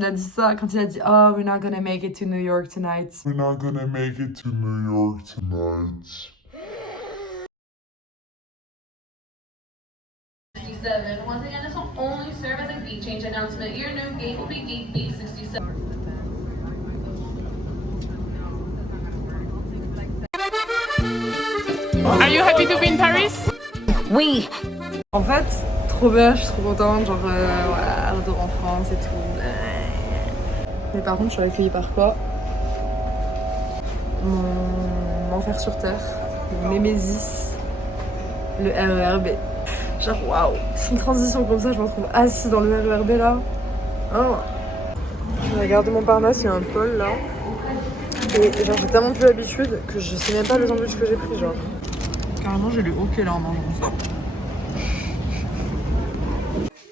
Il a dit ça quand il a dit Oh, we're not gonna make it to New York tonight. We're not gonna make it to New York tonight. 67. Once again, this will only serve as a gate change announcement. Your new gate will be gate B67. Are you happy to be in Paris? Oui. En fait, trop bien, je suis trop contente. Genre, voilà, retour en France et tout. Mais par contre, je suis accueillie par quoi? Mon enfer sur terre, mon Némésis, le RERB. Genre, waouh, c'est une transition comme ça, je me retrouve assise dans le RERB là. Oh. Je vais regarder Montparnasse, il y a un pôle là. Et genre, j'ai tellement plus l'habitude que je sais même pas le sandwich que j'ai pris, genre. Carrément, j'ai le hockey là en mangeant ça.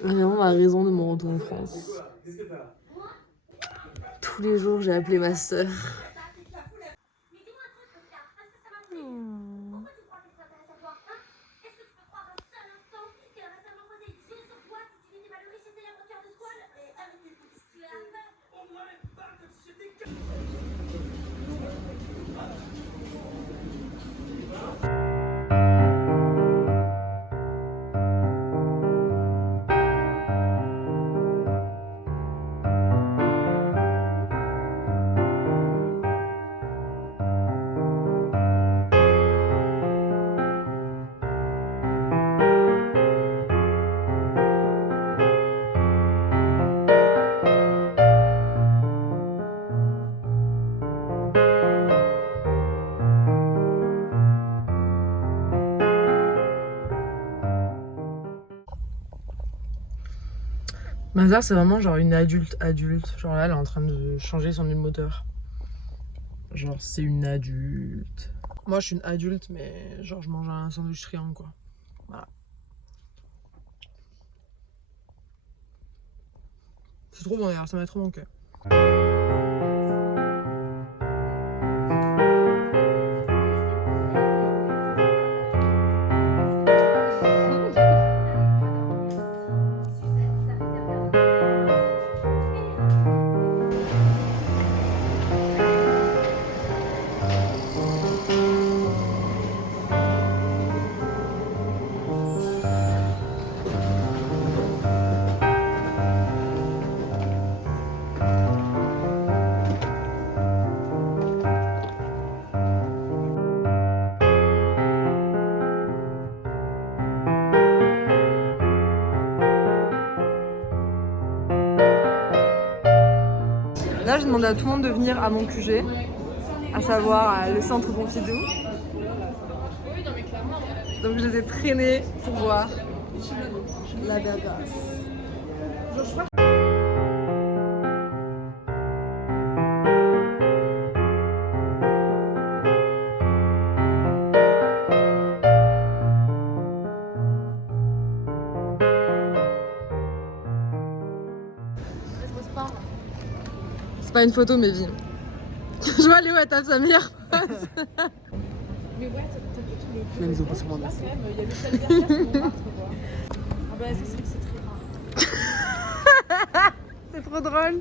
Vraiment la raison de mon retour en France. Tous les jours, j'ai appelé ma sœur. Mazar, c'est vraiment genre une adulte. Genre là, elle est en train de changer son huile moteur. Genre, c'est une adulte. Moi, je suis une adulte, mais genre, je mange un sandwich triangle, quoi. Voilà. C'est trop bon d'ailleurs, ça m'a trop manqué. Là, j'ai demandé à tout le monde de venir à mon QG, à savoir le centre Pompidou. Donc, je les ai traînés pour voir la bergasse. C'est pas une photo, mais vie. Je vois Léo, elle tape sa meilleure pose. Mais ouais, t'as vu tous les Même ils ont pas sûrement là, quand même, il y a Michel Berger, c'est mon marque, quoi. Ah bah, c'est vrai que c'est très rare. C'est trop drôle.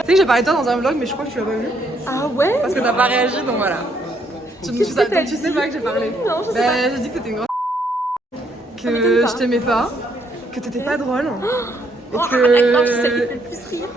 Tu sais que j'ai parlé de toi dans un vlog, mais je crois que tu l'as pas vu. Ah ouais? Parce que t'as pas réagi, donc voilà. Tu sais pas que j'ai parlé. Non, je sais pas. J'ai dit que t'étais une grosse que je t'aimais pas, que t'étais pas drôle. Et que... D'accord, tu sais qui fait le plus rire.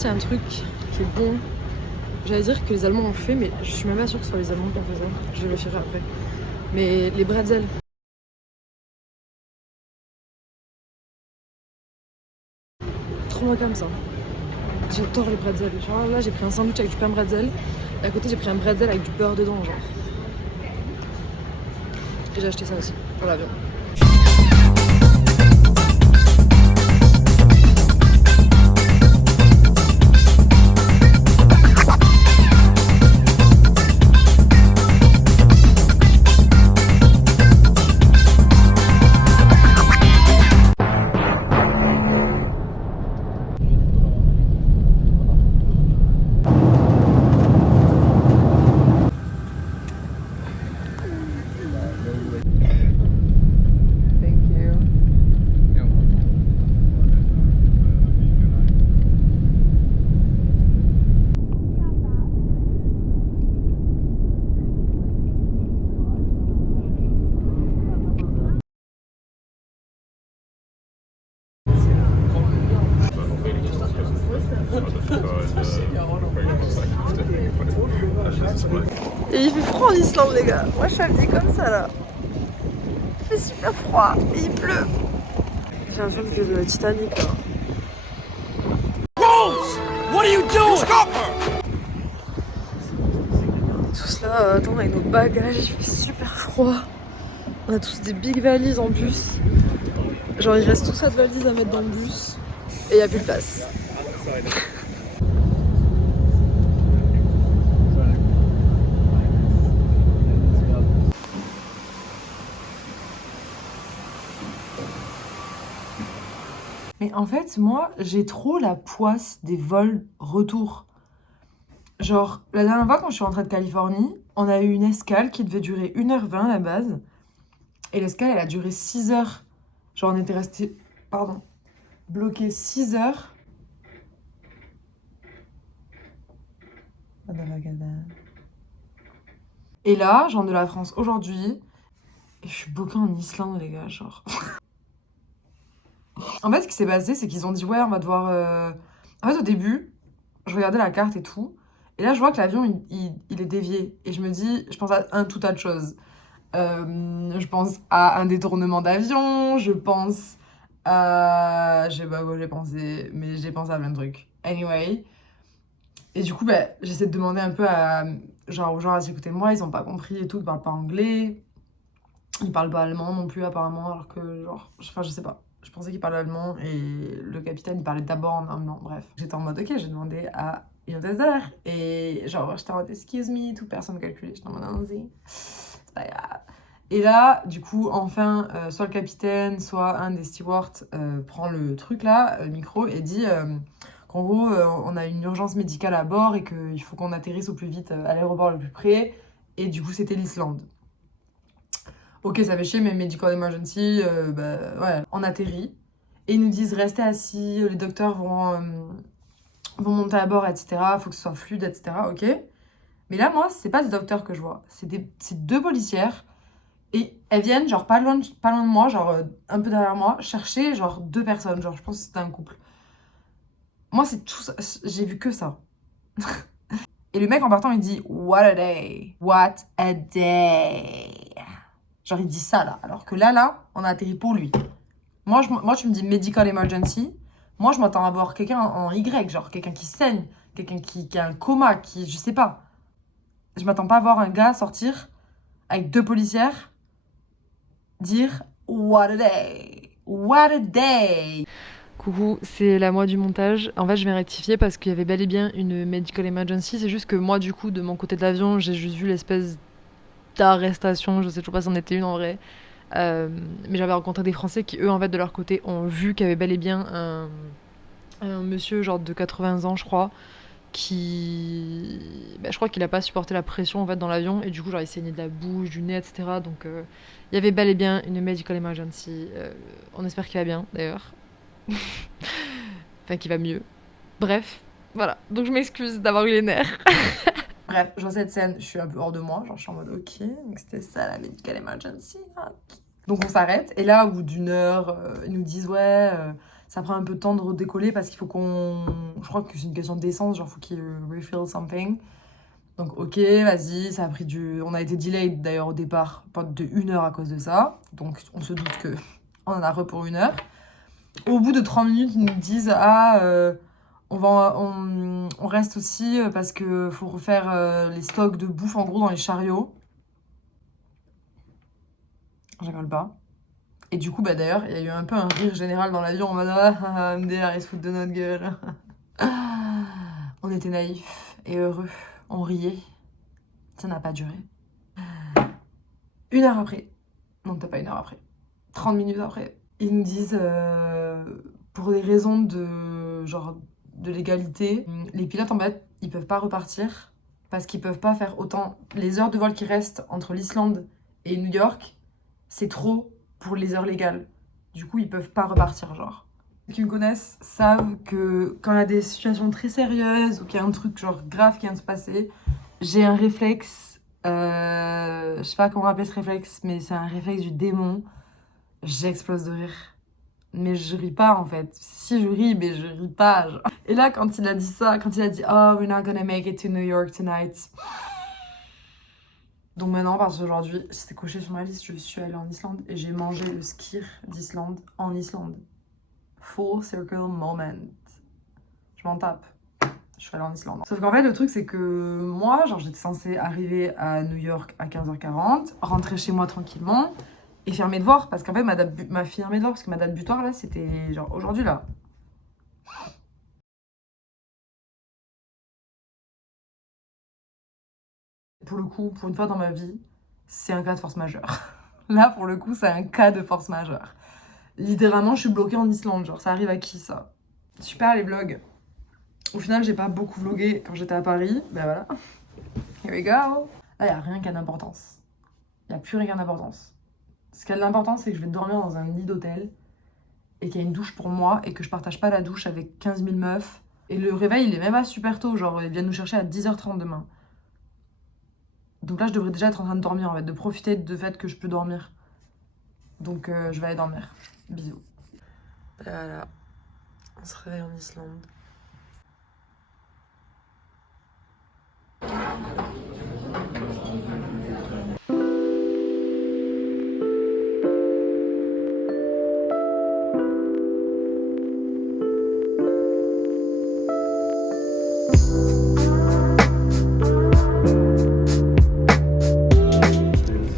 contre, il y a un truc qui est bon. J'allais dire que les Allemands ont fait, mais je suis même pas sûre que ce soit les Allemands qui ont fait ça. Je vérifierai après. Mais les bretzels. Trop bon comme ça. J'adore les bretzels. Genre là, j'ai pris un sandwich avec du pain bretzel. Et à côté, j'ai pris un bretzel avec du beurre dedans, genre. Et j'ai acheté ça aussi pour l'avion. Et il fait froid en Islande, les gars. Moi, je suis habillée comme ça là. Il fait super froid et il pleut. J'ai l'impression que c'est le Titanic là. Rose! What are you doing? Stop her! Tous là, attends, avec nos bagages, il fait super froid. On a tous des big valises en bus. Genre, il reste toute cette valise à mettre dans le bus. Et il n'y a plus de place. Mais en fait, moi, j'ai trop la poisse des vols retour. Genre, la dernière fois, quand je suis rentrée de Californie, on a eu une escale qui devait durer 1h20 à la base. Et l'escale, elle a duré 6 heures. Genre, on était resté, bloqué 6 heures. Et là, je rentre de la France aujourd'hui. Et je suis bloquée en Islande, les gars, genre. En fait, ce qui s'est passé, c'est qu'ils ont dit, ouais, on va devoir... En fait, au début, je regardais la carte et tout. Et là, je vois que l'avion, il est dévié. Et je me dis, je pense à un tout tas de choses. Je pense à un détournement d'avion. Je pense à... Je sais pas quoi j'ai pensé, mais j'ai pensé à plein de trucs. Anyway. Et du coup, bah, j'essaie de demander un peu à... Genre, aux gens à côté de moi, ils ont pas compris et tout, ils parlent pas anglais. Ils parlent pas allemand non plus, apparemment, alors que, genre... Enfin, je sais pas. Je pensais qu'il parlait allemand et le capitaine, il parlait d'abord en allemand. Bref, j'étais en mode, ok, j'ai demandé à une hôtesse d'air. Et genre, j'étais en mode, excuse me, toute personne calculée. J'étais en mode, vas-y, c'est pas grave. Et là, du coup, enfin, soit le capitaine, soit un des stewards prend le truc là, le micro, et dit qu'en gros, on a une urgence médicale à bord et qu'il faut qu'on atterrisse au plus vite à l'aéroport le plus près. Et du coup, c'était l'Islande. Ok, ça fait chier, mais medical emergency, ouais, on atterrit. Et ils nous disent, restez assis, les docteurs vont monter à bord, etc. Faut que ce soit fluide, etc. Ok. Mais là, moi, c'est pas des docteurs que je vois. C'est 2 policières. Et elles viennent, genre, pas loin de moi, genre, un peu derrière moi, chercher, genre, 2 personnes. Genre, je pense que c'était un couple. Moi, c'est tout ça. J'ai vu que ça. Et le mec, en partant, il dit, what a day. What a day. Genre, il dit ça, là. Alors que là, on a atterri pour lui. Moi, tu me dis medical emergency. Moi, je m'attends à voir quelqu'un en Y, genre quelqu'un qui saigne, quelqu'un qui a un coma, je sais pas. Je m'attends pas à voir un gars sortir avec 2 policières dire what a day, what a day. Coucou, c'est la moi du montage. En fait, je vais rectifier parce qu'il y avait bel et bien une medical emergency. C'est juste que moi, du coup, de mon côté de l'avion, j'ai juste vu l'espèce d'arrestation. Je sais toujours pas si c'en était une en vrai. Mais j'avais rencontré des Français qui, eux, en fait, de leur côté, ont vu qu'il y avait bel et bien un monsieur, genre de 80 ans, je crois, qui... je crois qu'il a pas supporté la pression, en fait, dans l'avion, et du coup, genre, il saignait de la bouche, du nez, etc. Donc, il y avait bel et bien une medical emergency. On espère qu'il va bien, d'ailleurs. Enfin, qu'il va mieux. Bref, voilà. Donc, je m'excuse d'avoir eu les nerfs. Bref, je vois cette scène, je suis un peu hors de moi, genre je suis en mode ok, donc c'était ça la medical emergency. Okay. Donc on s'arrête, et là au bout d'1 heure, ils nous disent ouais, ça prend un peu de temps de redécoller parce qu'il faut qu'on... Je crois que c'est une question d'essence, genre faut qu'il refill something. Donc ok, vas-y, ça a pris du... On a été delayed d'ailleurs au départ de 1 heure à cause de ça. Donc on se doute que on en a re pour 1 heure. Au bout de 30 minutes, ils nous disent on reste aussi parce que faut refaire les stocks de bouffe en gros dans les chariots. Je rigole pas. Et du coup, bah d'ailleurs, il y a eu un peu un rire général dans l'avion en mode MDR, ils se foutent de notre gueule. On était naïfs et heureux. On riait. Ça n'a pas duré. 1 heure après. Non, peut-être pas 1 heure après. 30 minutes après. Ils nous disent, pour des raisons de légalité, les pilotes en fait, ils peuvent pas repartir parce qu'ils peuvent pas faire autant. Les heures de vol qui restent entre l'Islande et New York, c'est trop pour les heures légales. Du coup, ils peuvent pas repartir, genre. Ceux qui me connaissent savent que quand il y a des situations très sérieuses ou qu'il y a un truc genre grave qui vient de se passer, j'ai un réflexe, je sais pas comment appeler ce réflexe, mais c'est un réflexe du démon. J'explose de rire. Mais je ris pas en fait. Si je ris, mais je ris pas. Genre. Et là, quand il a dit ça, quand il a dit « Oh, we're not gonna make it to New York tonight ». Donc maintenant, parce qu'aujourd'hui, c'était coché sur ma liste, je suis allée en Islande et j'ai mangé le skyr d'Islande en Islande. Full circle moment. Je m'en tape. Je suis allée en Islande. Sauf qu'en fait, le truc, c'est que moi, genre, j'étais censée arriver à New York à 15h40, rentrer chez moi tranquillement et faire mes devoirs. Parce qu'en fait, ma fille mes devoirs, parce que ma date butoir, là, c'était genre aujourd'hui, là. Pour le coup, pour une fois dans ma vie, c'est un cas de force majeure. Là, pour le coup, c'est un cas de force majeure. Littéralement, je suis bloquée en Islande. Genre, ça arrive à qui, ça? Super, les vlogs. Au final, j'ai pas beaucoup vlogué quand j'étais à Paris. Ben voilà. Here we go. Là, y a rien qui a d'importance. Y a plus rien d'importance. Ce qui a de l'importance, c'est que je vais dormir dans un lit d'hôtel et qu'il y a une douche pour moi et que je partage pas la douche avec 15 000 meufs. Et le réveil, il est même pas super tôt. Genre, ils viennent nous chercher à 10h30 demain. Donc là, je devrais déjà être en train de dormir, en fait, de profiter du fait que je peux dormir. Donc, je vais aller dormir. Bisous. Voilà. On se réveille en Islande.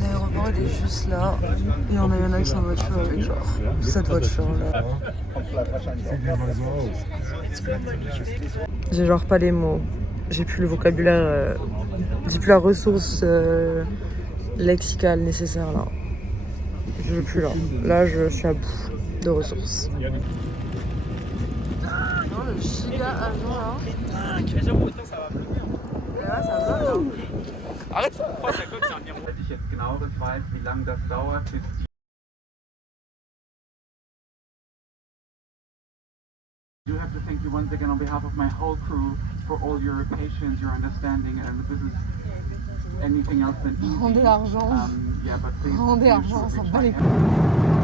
L'aéroport, il est juste là. Et on a eu un accès en voiture avec genre cette voiture-là. J'ai genre pas les mots. J'ai plus le vocabulaire, j'ai plus la ressource lexicale nécessaire là. Je veux plus là. Là, je suis à bout de ressources. Non, le giga avion là. Et là, ça va là. Arrête ça! Oh, ça coûte, c'est un miroir. Dass ich jetzt genaueres weiß, wie lange das dauert, bis die. I do have to thank you once again on behalf of my whole crew for all your patience, your understanding, and if this is anything else than easy. Rendez l'argent. Yeah, but please. Rendez l'argent, ça va les couilles.